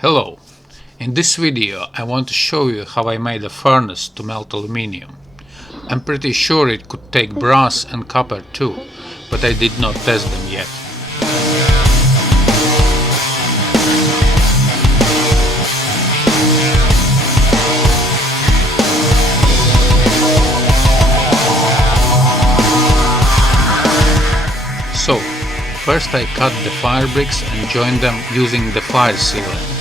Hello! In this video I want to show you how I made a furnace to melt aluminium. I'm pretty sure it could take brass and copper too, but I did not test them yet. So, first I cut the fire bricks and joined them using the fire sealant.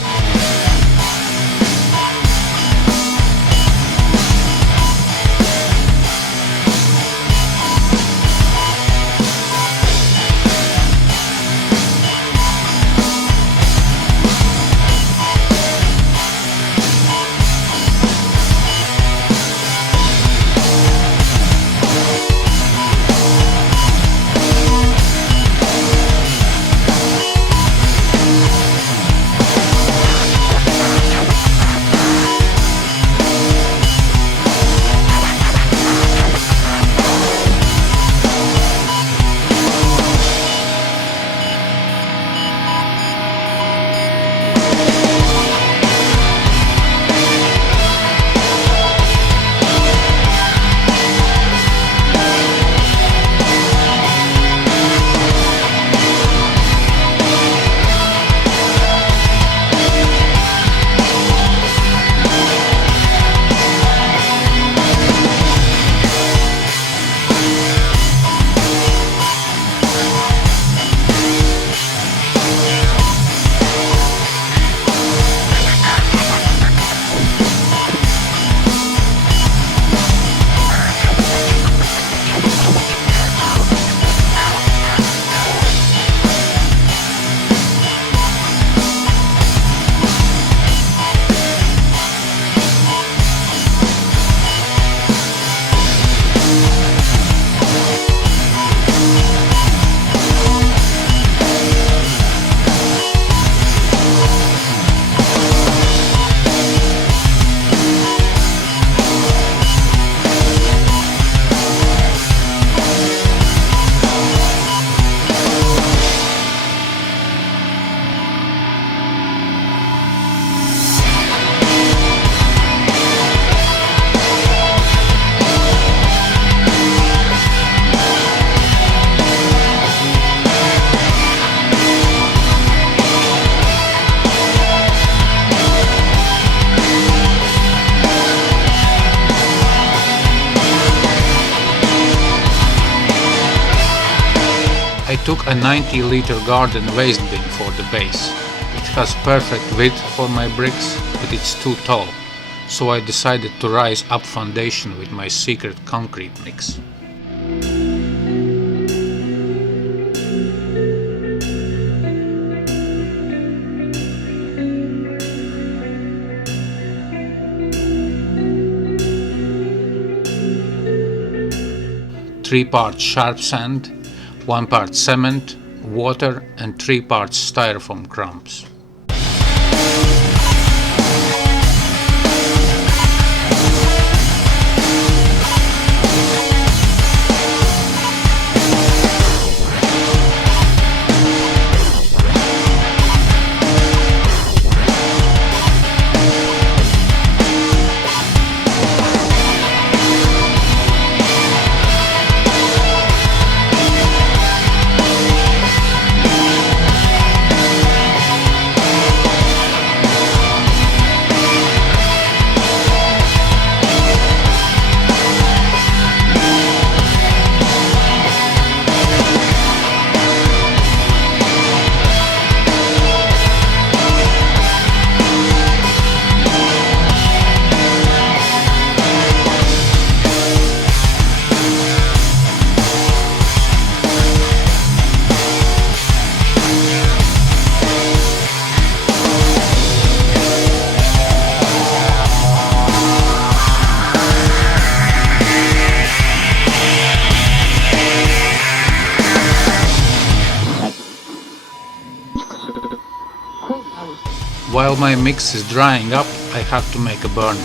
I took a 90-liter garden waste bin for the base. It has perfect width for my bricks, but it's too tall, so I decided to rise up foundation with my secret concrete mix. Three parts sharp sand, 1 part cement, water and 3 parts styrofoam crumbs. While my mix is drying up, I have to make a burner.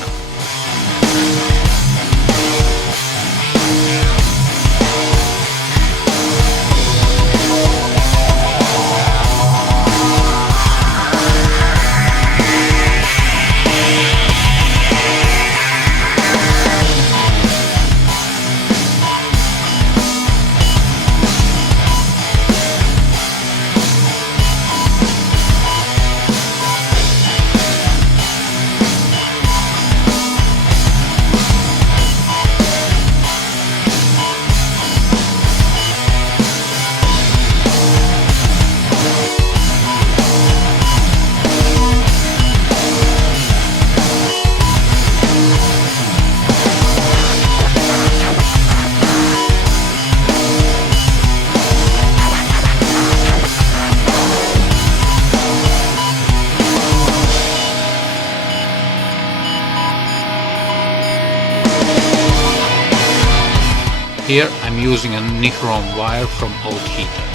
Here I'm using a nichrome wire from old heater.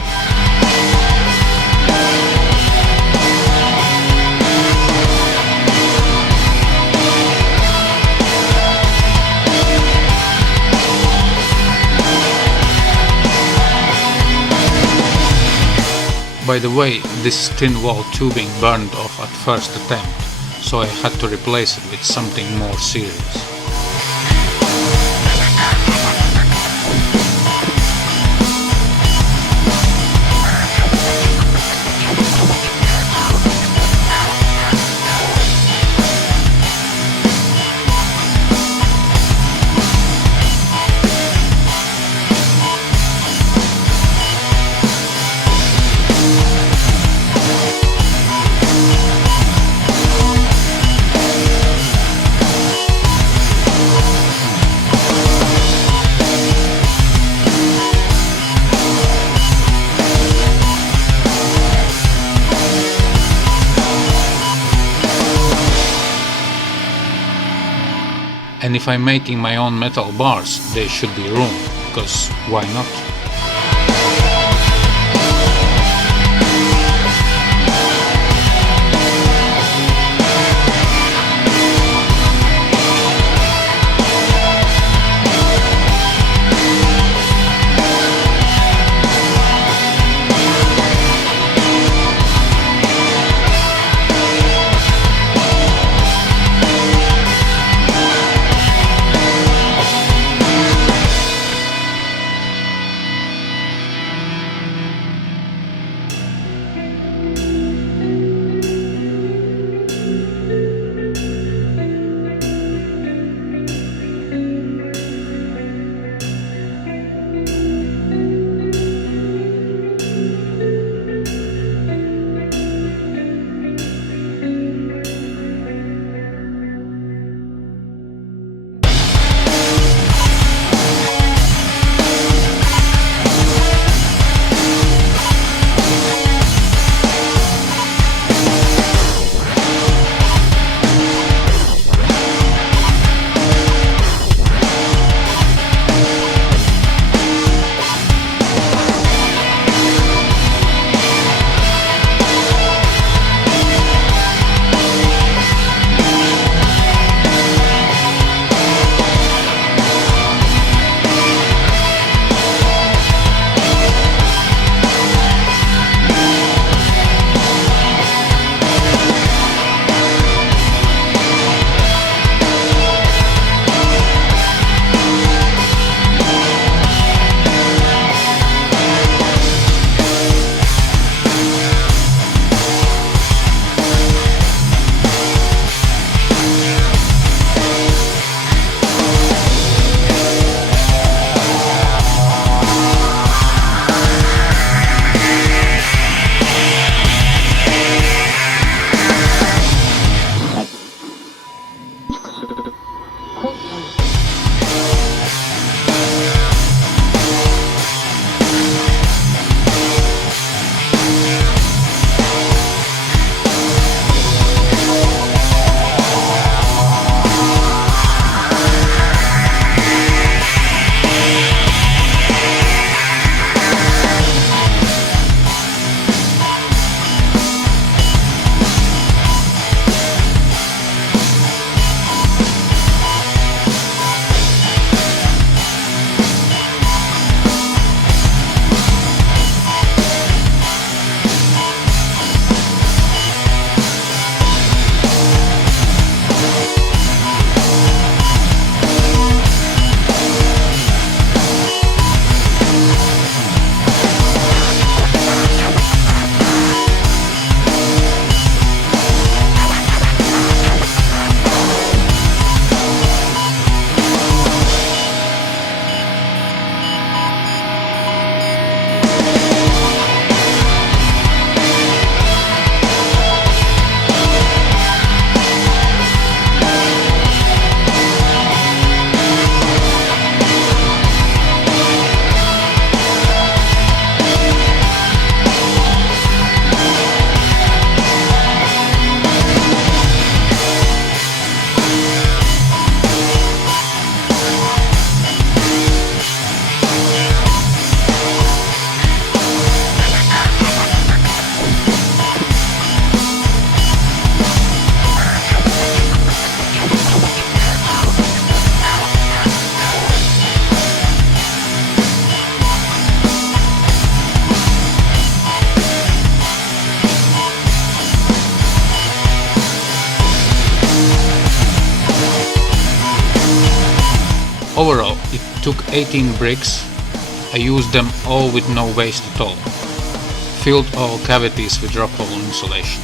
By the way, this thin wall tubing burned off at first attempt, so I had to replace it with something more serious. And if I'm making my own metal bars, there should be room, because why not? Overall, it took 18 bricks. I used them all with no waste at all. Filled all cavities with drop hole insulation.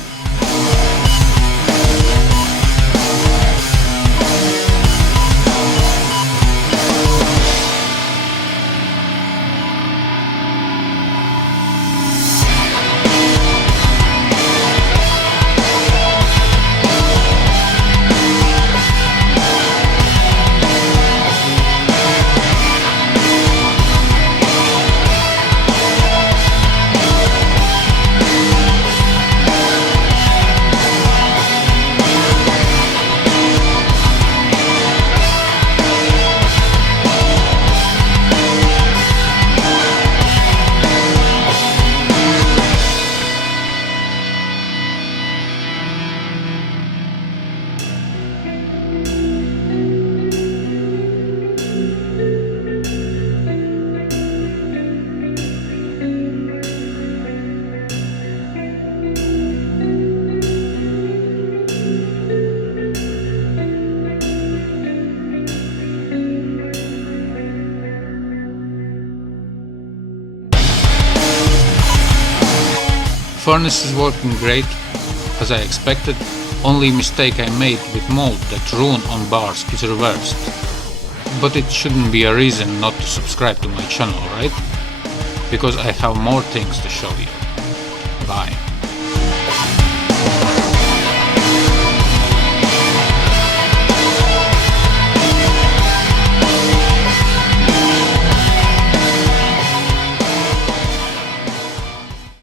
Furnace is working great, as I expected. Only mistake I made with mold that rune on bars is reversed. But it shouldn't be a reason not to subscribe to my channel, right? Because I have more things to show you. Bye.